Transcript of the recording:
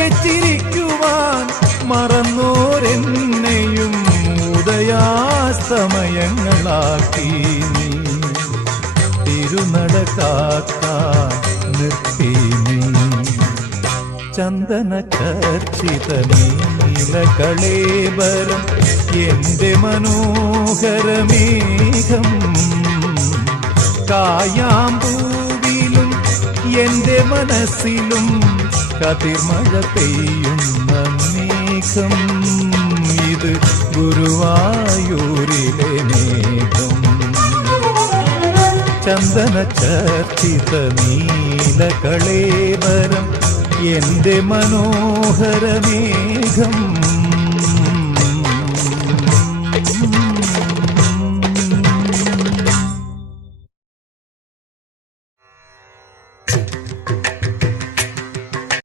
ഉറക്കെ ചിരിക്കുവാൻ മറന്നോരെന്നെയും ഉദയാസ്തമയങ്ങളാക്കി നീ തിരുനട കാക്കാൻ നിർത്തി നീ ചന്ദന ചർച്ചിത നീലകളേബരം എന്റെ മനോഹരമേഘം കായാമ്പൂവിലും എന്റെ മനസ്സിലും കതിർമഴ പെയ്യുന്ന മേഘം ഇത് ഗുരുവായൂരിലെ മേഘം ചന്ദന ചർച്ചിത നീലകളേബരം എന്റെ മനോഹരമേഘം